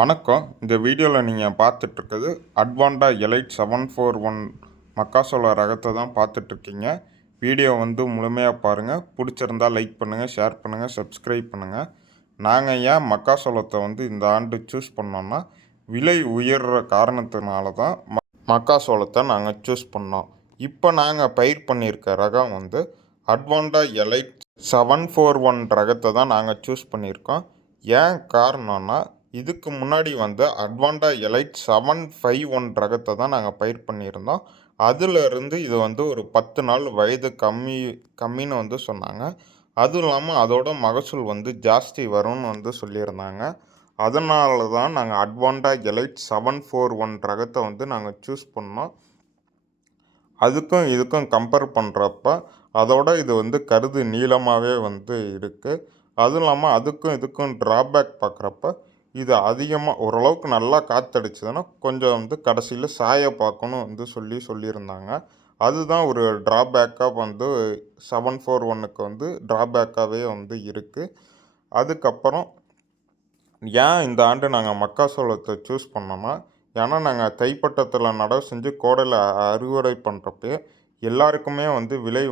வணக்கம். இந்த வீடியோவில் நீங்கள் பார்த்துட்ருக்குது அட்வான்டா எலைட் 741 மக்காசோள ரகத்தை தான் பார்த்துட்ருக்கீங்க. வீடியோ முழுமையாக பாருங்கள். பிடிச்சிருந்தா லைக் பண்ணுங்கள், ஷேர் பண்ணுங்கள், சப்ஸ்கிரைப் பண்ணுங்கள். நாங்கள் ஏன் மக்காசோளத்தை இந்த ஆண்டு சூஸ் பண்ணோன்னா, விலை உயர்ற காரணத்தினால தான் மக்காசோளத்தை நாங்கள் சூஸ் பண்ணோம். இப்போ நாங்கள் பயிர் பண்ணியிருக்க ரகம் அட்வான்டா எலைட் 741 ரகத்தை தான் நாங்கள் சூஸ் பண்ணியிருக்கோம். ஏன் காரணம்னா, இதுக்கு முன்னாடி அட்வான்டா எலைட் 751 ரகத்தை தான் நாங்கள் பயிர் பண்ணியிருந்தோம். அதிலிருந்து இது ஒரு 10 நாள் வயது கம்மின்னு சொன்னாங்க. அதுவும் இல்லாமல் அதோட மகசூல் ஜாஸ்தி வரும்னு சொல்லியிருந்தாங்க. அதனால தான் நாங்கள் அட்வான்டா எலைட் 741 ரகத்தை நாங்கள் சூஸ் பண்ணோம். அதுக்கும் இதுக்கும் கம்பேர் பண்ணுறப்ப அதோட இது கருது நீளமாகவே இருக்குது. அதுவும் இல்லாமல் அதுக்கும் இதுக்கும் ட்ராபேக் பார்க்குறப்ப இது அதிகமாக ஓரளவுக்கு நல்லா காற்றடிச்சதுன்னா கொஞ்சம் கடைசியில் சாய பார்க்கணும் சொல்லியிருந்தாங்க. அதுதான் ஒரு ட்ராபேக்காக 741க்கு ட்ராபேக்காகவே இருக்குது. அதுக்கப்புறம் ஏன் இந்த ஆண்டு நாங்கள் மக்காசோளத்தை சூஸ் பண்ணோன்னா, ஏன்னா நாங்கள் தைப்பட்டத்தில் நடவு செஞ்சு கோடையில் அறுவடை பண்ணுறப்ப எல்லாருக்குமே விலை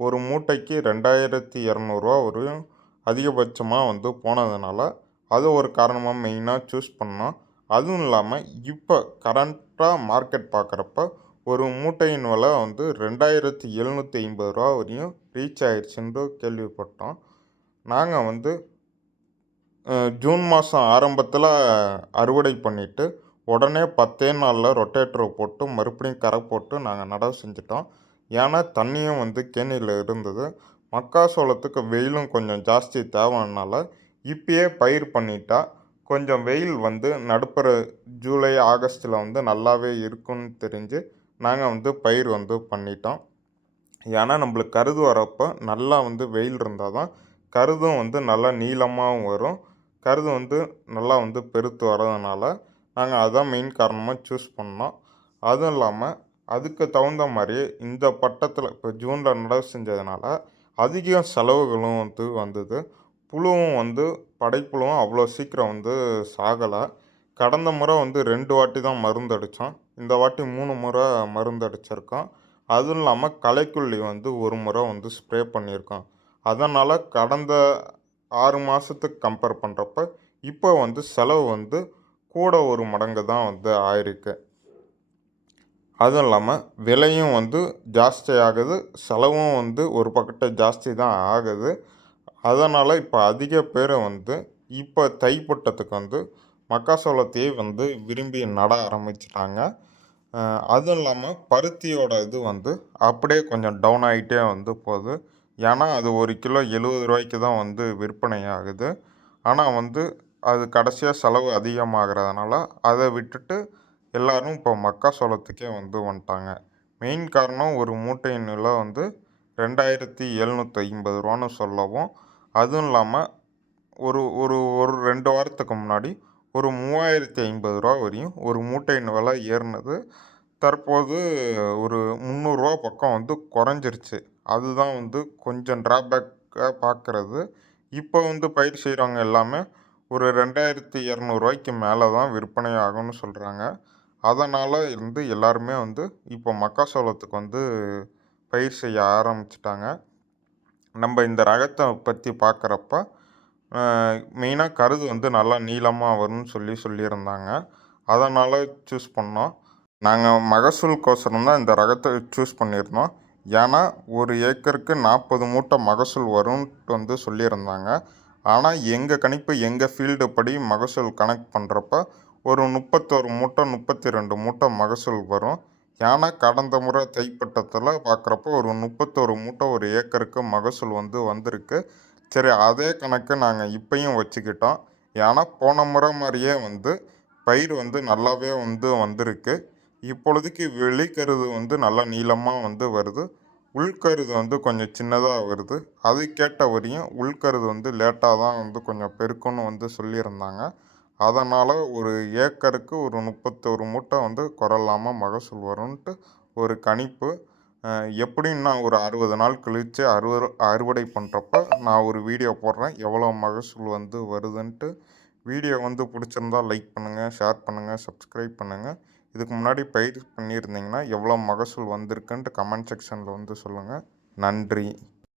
ஒரு மூட்டைக்கு 2200 வரையும் அதிகபட்சமாக போனதுனால அது ஒரு காரணமாக மெயினாக சூஸ் பண்ணோம். அதுவும் இல்லாமல் இப்போ கரண்ட்டாக மார்க்கெட் பார்க்குறப்ப ஒரு மூட்டையின் விலை 2750 வரையும் ரீச் ஆயிடுச்சுன்னு கேள்விப்பட்டோம். நாங்கள் ஜூன் மாதம் ஆரம்பத்தில் அறுவடை பண்ணிவிட்டு உடனே 10 நாளில் ரொட்டேட்டரை போட்டு மறுபடியும் கரை போட்டு நாங்கள் நடவு செஞ்சிட்டோம். ஏன்னா தண்ணியும் கேணியில் இருந்தது. மக்காசோளத்துக்கு வெயிலும் கொஞ்சம் ஜாஸ்தி தேவைனால இப்பயே பயிர் பண்ணிட்டா கொஞ்சம் வெயில் நடுப்புற ஜூலை ஆகஸ்ட்டில் நல்லாவே இருக்குன்னு தெரிஞ்சு நாங்கள் பயிர் பண்ணிட்டோம். ஏன்னா நம்மளுக்கு கருது வரப்போ நல்லா வெயில் இருந்தால் தான் கருதும் நல்லா நீளமாகவும் வரும். கருது நல்லா பெருத்து வர்றதுனால நாங்கள் அதான் மெயின் காரணமாக சூஸ் பண்ணோம். அதுவும் இல்லாமல் அதுக்கு தகுந்த மாதிரியே இந்த பட்டத்தில் இப்போ ஜூனில் நடவு செஞ்சதுனால அதிக செலவுகளும் வந்தது. புழுவும் படைப்புழுவும் அவ்வளோ சீக்கிரம் சாகலை. கடந்த முறை 2 வாட்டி தான் மருந்து அடித்தோம். இந்த வாட்டி 3 முறை மருந்து அடிச்சிருக்கோம். அதுவும் இல்லாமல் களைக்கொல்லி ஒரு முறை ஸ்ப்ரே பண்ணியிருக்கோம். அதனால் கடந்த 6 மாதத்துக்கு கம்பேர் பண்ணுறப்ப இப்போ செலவு கூட ஒரு மடங்கு தான் ஆயிருக்கு. அதுவும் இல்லாமல் விலையும் ஜாஸ்தி ஆகுது, செலவும் ஒரு பக்கத்தை ஜாஸ்தி தான் ஆகுது. அதனால் இப்போ அதிக பேர் இப்போ தைப்பட்டத்துக்கு மக்காசோளத்தையே விரும்பி நட ஆரம்பிச்சிட்டாங்க. அதுவும் இல்லாமல் பருத்தியோட இது அப்படியே கொஞ்சம் டவுன் ஆகிட்டே போகுது. ஏன்னா அது 1 கிலோ 70 ரூபாய்க்கு தான் விற்பனை ஆகுது. ஆனால் அது கடைசியாக செலவு அதிகமாகிறதுனால அதை விட்டுட்டு எல்லோரும் இப்போ மக்காசோளத்துக்கே வந்துட்டாங்க. மெயின் காரணம் ஒரு மூட்டையின் விலை 2750 ரூபான்னு சொல்லவும், அதுவும் இல்லாமல் ஒரு ஒரு ஒரு 2 வாரத்துக்கு முன்னாடி ஒரு 3050 ரூபா வரையும் ஒரு மூட்டையின் விலை ஏறினது. தற்போது ஒரு 300 பக்கம் குறைஞ்சிருச்சு. அதுதான் கொஞ்சம் ட்ராபேக்காக பார்க்குறது. இப்போ பயிர் செய்கிறவங்க எல்லாமே ஒரு 2200 மேலே தான் விற்பனை ஆகும்னு சொல்கிறாங்க. அதனால் எல்லாருமே இப்போ மக்காசோளத்துக்கு பயிர் செய்ய ஆரம்பிச்சிட்டாங்க. நம்ம இந்த ரகத்தை பற்றி பார்க்குறப்ப மெயினாக கருது நல்லா நீளமாக வரும்னு சொல்லியிருந்தாங்க. அதனால் சூஸ் பண்ணோம். நாங்கள் மகசூலுக்கோசரம் தான் இந்த ரகத்தை சூஸ் பண்ணியிருந்தோம். ஏன்னா ஒரு ஏக்கருக்கு 40 மூட்டை மகசூல் வரும்ன்ட்டு சொல்லியிருந்தாங்க. ஆனால் எங்கள் கணிப்பு எங்கள் ஃபீல்டு படி மகசூல் கணக்கு பண்ணுறப்ப ஒரு 31 மூட்டை 32 மூட்டை மகசூல் வரும். ஏன்னா கடந்த முறை தைப்பட்டத்தில் பார்க்குறப்போ ஒரு 31 மூட்டை ஒரு ஏக்கருக்கு மகசூல் வந்திருக்கு. சரி, அதே கணக்கு நாங்கள் இப்பையும் வச்சுக்கிட்டோம். ஏன்னா போன முறை மாதிரியே பயிர் நல்லாவே வந்திருக்கு. இப்பொழுதுக்கு வெளிக்கருது நல்லா நீளமாக வருது. உள்கருது கொஞ்சம் சின்னதாக வருது. அதுக்கேட்ட வரையும் உள்கருது லேட்டாக தான் கொஞ்சம் பெருக்குன்னு சொல்லியிருந்தாங்க. அதனால் ஒரு ஏக்கருக்கு ஒரு 31 மூட்டை குறையில்லாமல் மகசூல் வரும்ன்ட்டு ஒரு கணிப்பு. எப்படின்னு நான் ஒரு 60 நாள் கழித்து அறுவடை பண்ணுறப்ப நான் ஒரு வீடியோ போடுறேன், எவ்வளோ மகசூல் வருதுன்ட்டு. வீடியோ வந்து பிடிச்சிருந்தா லைக் பண்ணுங்கள், ஷேர் பண்ணுங்கள், சப்ஸ்கிரைப் பண்ணுங்கள். இதுக்கு முன்னாடி பயிர் பண்ணியிருந்தீங்கன்னா எவ்வளோ மகசூல் வந்திருக்குன்ட்டு கமெண்ட் செக்ஷனில் வந்து சொல்லுங்கள். நன்றி.